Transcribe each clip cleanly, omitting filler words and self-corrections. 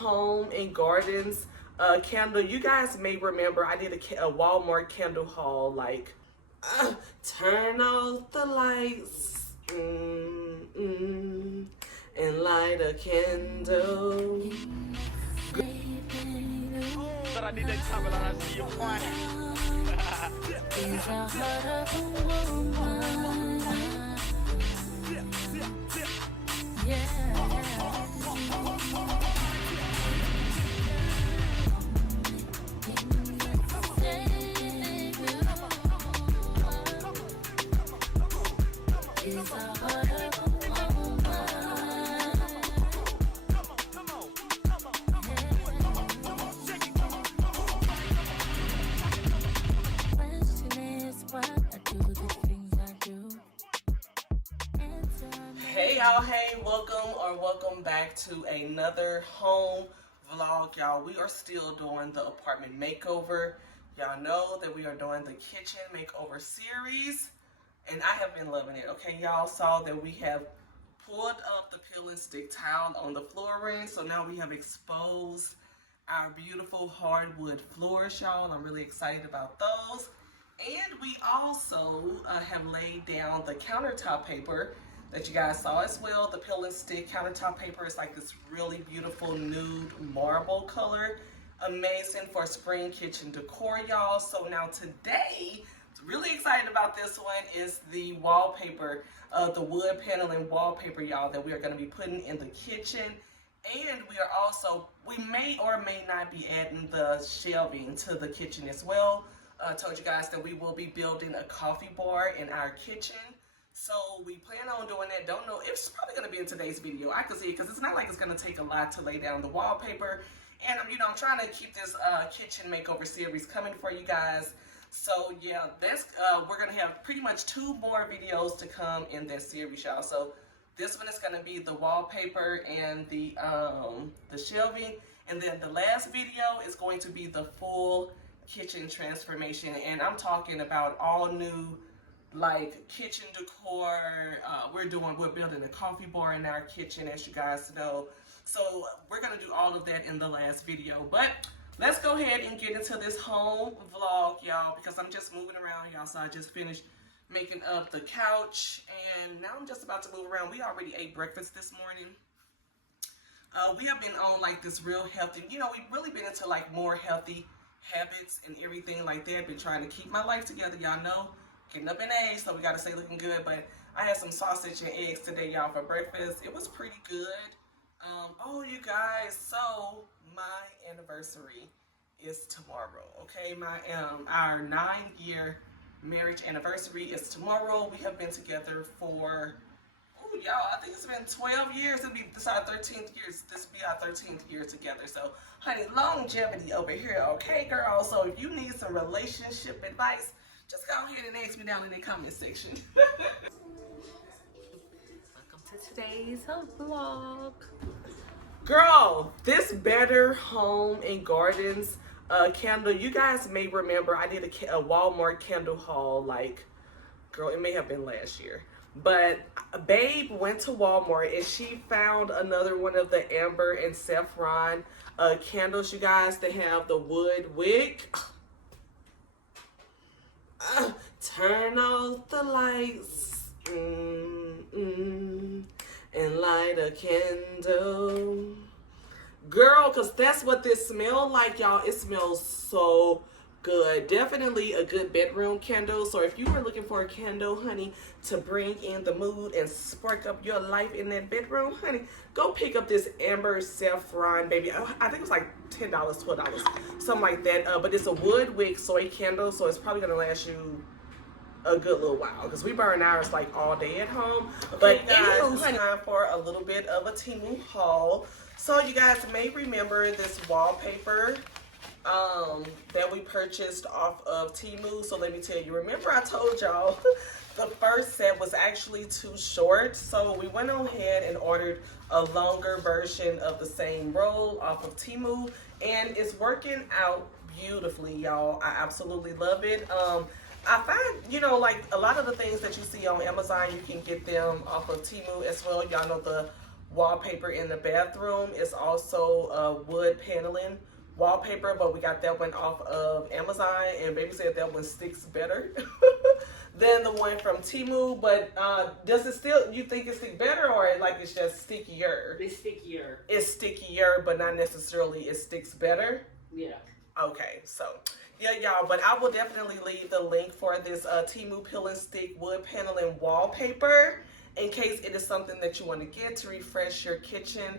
Home and Gardens candle. You guys may remember I did a Walmart candle haul, like turn off the lights and light a candle. Hey y'all, hey, welcome back to another home vlog. Y'all, we are still doing the apartment makeover. Y'all know that we are doing the kitchen makeover series, and I have been loving it. Okay, y'all saw that we have pulled up the peel and stick tile on the flooring, so now we have exposed our beautiful hardwood floors, y'all. I'm really excited about those. And we also have laid down the countertop paper that you guys saw as well. The peel and stick countertop paper is like this really beautiful nude marble color. Amazing for spring kitchen decor, y'all. So now today, really excited about this one, is the wallpaper, the wood paneling wallpaper, y'all, that we are going to be putting in the kitchen. And we are also, we may or may not be adding the shelving to the kitchen as well. Told you guys that we will be building a coffee bar in our kitchen. So we plan on doing that. Don't know, it's probably going to be in today's video. I can see it because it's not like it's going to take a lot to lay down the wallpaper. And you know, I'm trying to keep this kitchen makeover series coming for you guys. So yeah, that's we're going to have pretty much 2 more videos to come in this series, y'all. So this one is going to be the wallpaper and the shelving, and then the last video is going to be the full kitchen transformation. And I'm talking about all new, like, kitchen decor. We're building a coffee bar in our kitchen, as you guys know. So we're gonna do all of that in the last video. But let's go ahead and get into this home vlog, y'all, because I'm just moving around, y'all. So I just finished making up the couch, and now I'm just about to move around. We already ate breakfast this morning. We have been on like this real healthy, you know, we've really been into like more healthy habits and everything like that. Been trying to keep my life together, y'all know. Getting up in age, so we gotta stay looking good. But I had some sausage and eggs today, y'all, for breakfast. It was pretty good. Oh, you guys, so my anniversary is tomorrow, okay? Our 9-year marriage anniversary is tomorrow. We have been together for, oh, y'all, I think it's been 12 years. It'll be this our 13th year. This will be our 13th year together. So, honey, longevity over here, okay, girl? So if you need some relationship advice, just go ahead and ask me down in the comment section. Welcome to today's vlog. Girl, this Better Home and Gardens candle, you guys may remember I did a Walmart candle haul, like, girl, it may have been last year. But babe went to Walmart and she found another one of the amber and saffron candles, you guys. They have the wood wick. Turn off the lights and light a candle. Girl, because that's what this smells like, y'all. It smells so good. Definitely a good bedroom candle. So if you were looking for a candle, honey, to bring in the mood and spark up your life in that bedroom, honey, go pick up this amber saffron, baby. I think it was like $10, $12, something like that. But it's a wood wick soy candle, so it's probably gonna last you a good little while, because we burn ours like all day at home. Okay, but anywho, honey, time for a little bit of a TEMU haul. So you guys may remember this wallpaper that we purchased off of TEMU. So let me tell you, remember I told y'all the first set was actually too short, so we went on ahead and ordered a longer version of the same roll off of TEMU, and it's working out beautifully, y'all. I absolutely love it. I find, you know, like a lot of the things that you see on Amazon, you can get them off of TEMU as well. Y'all know the wallpaper in the bathroom. It's also wood paneling wallpaper, but we got that one off of Amazon, and baby said that one sticks better than the one from TEMU. But does it still, you think it sticks better, or like it's just stickier? It's stickier. It's stickier, but not necessarily it sticks better? Yeah. Okay, so yeah, y'all, but I will definitely leave the link for this TEMU Peel and Stick wood paneling wallpaper in case it is something that you want to get to refresh your kitchen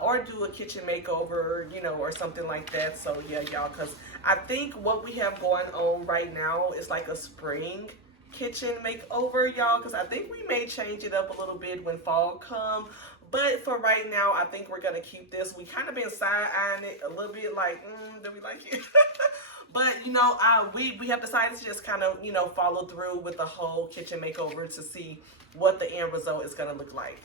or do a kitchen makeover, you know, or something like that. So yeah, y'all, because I think what we have going on right now is like a spring kitchen makeover, y'all, because I think we may change it up a little bit when fall come. But for right now, I think we're going to keep this. We kind of been side-eyeing it a little bit, like, do we like it? But, you know, we have decided to just kind of, you know, follow through with the whole kitchen makeover to see what the end result is going to look like.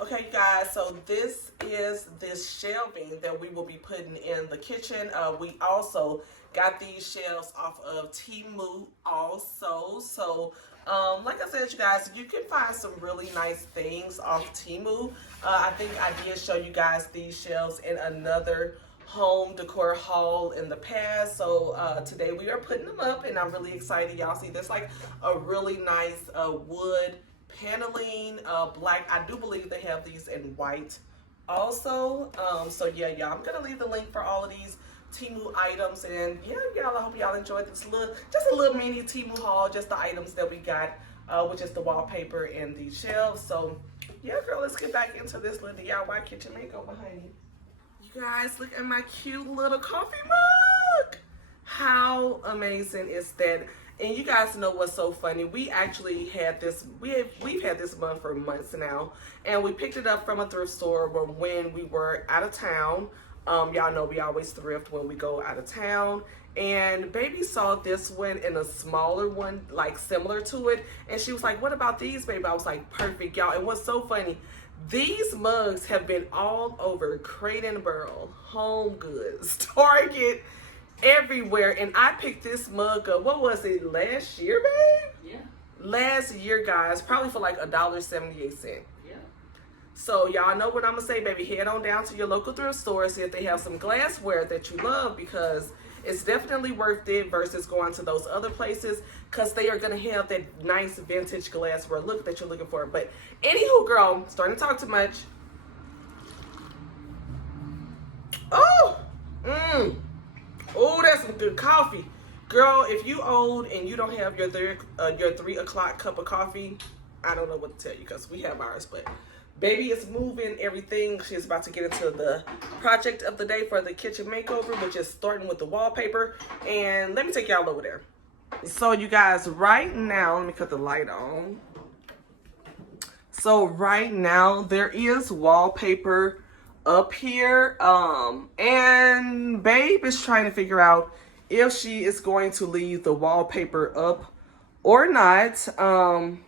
Okay, guys, so this is this shelving that we will be putting in the kitchen. We also got these shelves off of TEMU also. So, like I said, you guys, you can find some really nice things off TEMU. I think I did show you guys these shelves in another home decor haul in the past. So today we are putting them up, and I'm really excited. Y'all see, there's like a really nice wood paneling, black. I do believe they have these in white also. So yeah, y'all, I'm gonna leave the link for all of these TEMU items, and yeah, y'all, I hope y'all enjoyed this just a little mini TEMU haul, just the items that we got, which is the wallpaper and the shelves. So yeah, girl, let's get back into this little DIY kitchen makeover, honey. You guys, look at my cute little coffee mug. How amazing is that? And you guys know what's so funny? We actually had this, we've had this mug for months now, and we picked it up from a thrift store when we were out of town. Y'all know we always thrift when we go out of town, and baby saw this one in a smaller one, like similar to it, and she was like, what about these, baby? I was like, perfect, y'all. And what's so funny, these mugs have been all over Crate and Barrel, Home Goods, Target, everywhere. And I picked this mug up, what was it, last year, babe? Yeah. Last year, guys, probably for like $1.78. So y'all know what I'm gonna say, baby. Head on down to your local thrift store, see if they have some glassware that you love, because it's definitely worth it versus going to those other places, because they are gonna have that nice vintage glassware look that you're looking for. But anywho, girl, starting to talk too much. Oh, oh, that's some good coffee, girl. If you old and you don't have your 3 o'clock cup of coffee, I don't know what to tell you, because we have ours, but baby is moving everything. She's about to get into the project of the day for the kitchen makeover, which is starting with the wallpaper. And let me take y'all over there. So you guys, right now, let me cut the light on. So right now there is wallpaper up here. And babe is trying to figure out if she is going to leave the wallpaper up or not. I'm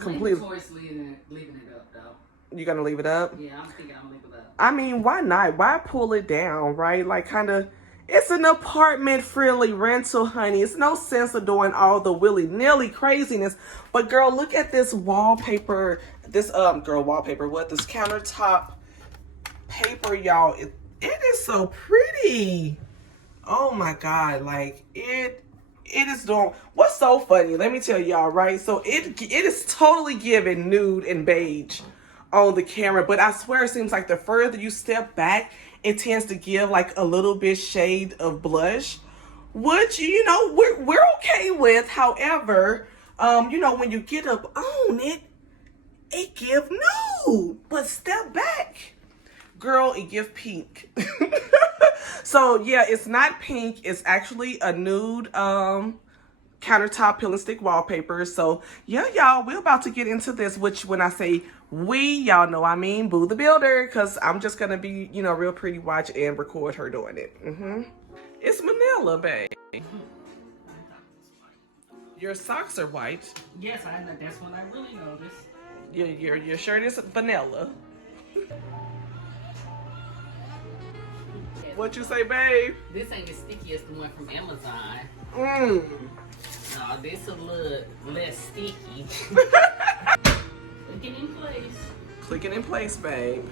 completely towards leaving it up, though. You gonna leave it up? Yeah, I'm thinking I'm leaving it up. I mean, why not? Why pull it down, right? Like, kind of, it's an apartment-friendly rental, honey. It's no sense of doing all the willy-nilly craziness. But girl, look at this wallpaper. This wallpaper. What? This countertop paper, y'all. It is so pretty. Oh my God! Like it is doing. What's so funny? Let me tell y'all, right? So it is totally giving nude and beige on the camera, but I swear it seems like the further you step back, it tends to give like a little bit shade of blush, which, you know, we're okay with. However, you know, when you get up on it, it give nude, but step back, girl, it give pink. So yeah, it's not pink, it's actually a nude countertop peel and stick wallpaper. So yeah, y'all, we're about to get into this, which when I say we, y'all know I mean Boo the Builder, because I'm just gonna be, you know, real pretty, watch and record her doing it. It's Manila, babe. Your socks are white. Yes, that's what I really noticed. Your shirt is vanilla. What you say, babe? This ain't as sticky as the one from Amazon. No, this a little less sticky. Get in place. Click it in place, babe.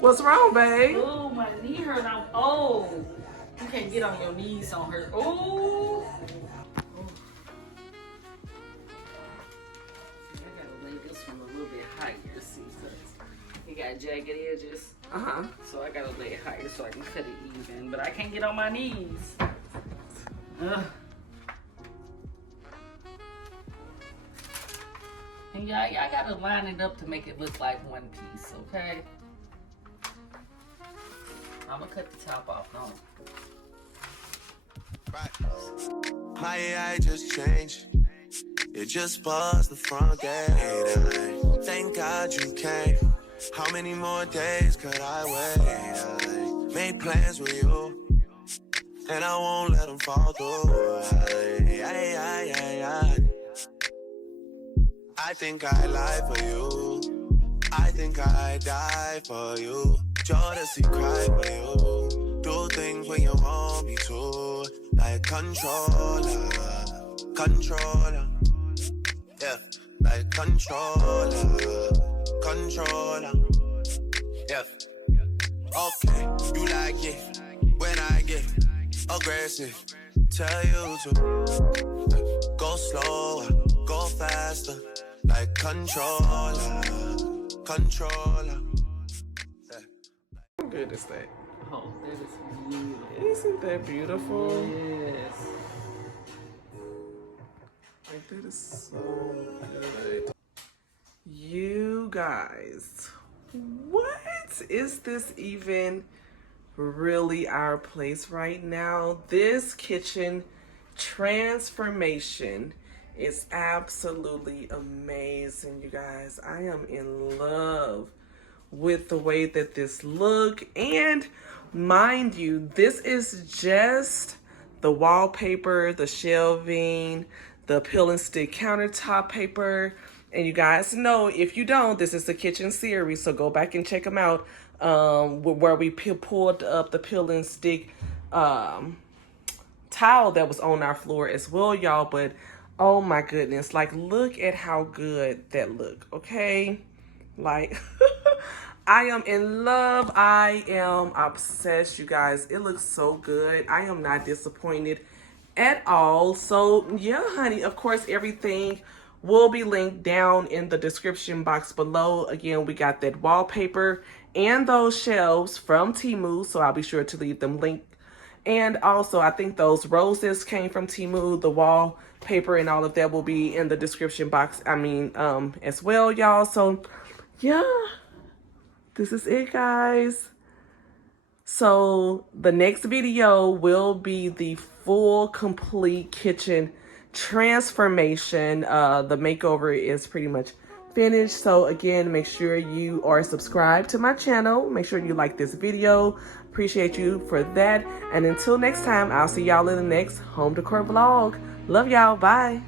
What's wrong, babe? Oh, my knee hurt. Oh, you can't get on your knees on her. Oh. I gotta lay this one a little bit higher, see, because it got jagged edges. So I gotta lay it higher so I can cut it even. But I can't get on my knees. Ugh. And y'all gotta line it up to make it look like one piece, okay? I'm gonna cut the top off now. Right. My AI just changed. It just buzzed the front gate. Thank God you came. How many more days could I wait? I made plans with you, and I won't let them fall through. I think I lie for you. I think I die for you. Jodeci cry for you. Do things when you want me to. Like controller. Yeah, like controller. Yeah. Okay, you like it when I get aggressive. Tell you to go slower, go faster. Like controller. How good is that? Oh, that is beautiful. Isn't that beautiful? Yes. Like, that is so good. You guys, what is this even really our place right now? This kitchen transformation is absolutely amazing, you guys. I am in love with the way that this look, and mind you, this is just the wallpaper, the shelving, the peel and stick countertop paper. And you guys know, if you don't, this is the kitchen series, so go back and check them out, where we pulled up the peel and stick tile that was on our floor as well, y'all. But oh my goodness, like, look at how good that look, okay? Like, I am in love. I am obsessed, you guys. It looks so good. I am not disappointed at all. So yeah, honey, of course, everything will be linked down in the description box below. Again, we got that wallpaper and those shelves from TEMU, so I'll be sure to leave them linked. And also, I think those roses came from TEMU. The wallpaper and all of that will be in the description box, as well, y'all. So yeah, this is it, guys. So the next video will be the full complete kitchen transformation. The makeover is pretty much finished. So again, make sure you are subscribed to my channel. Make sure you like this video. Appreciate you for that. And until next time, I'll see y'all in the next home decor vlog. Love y'all. Bye.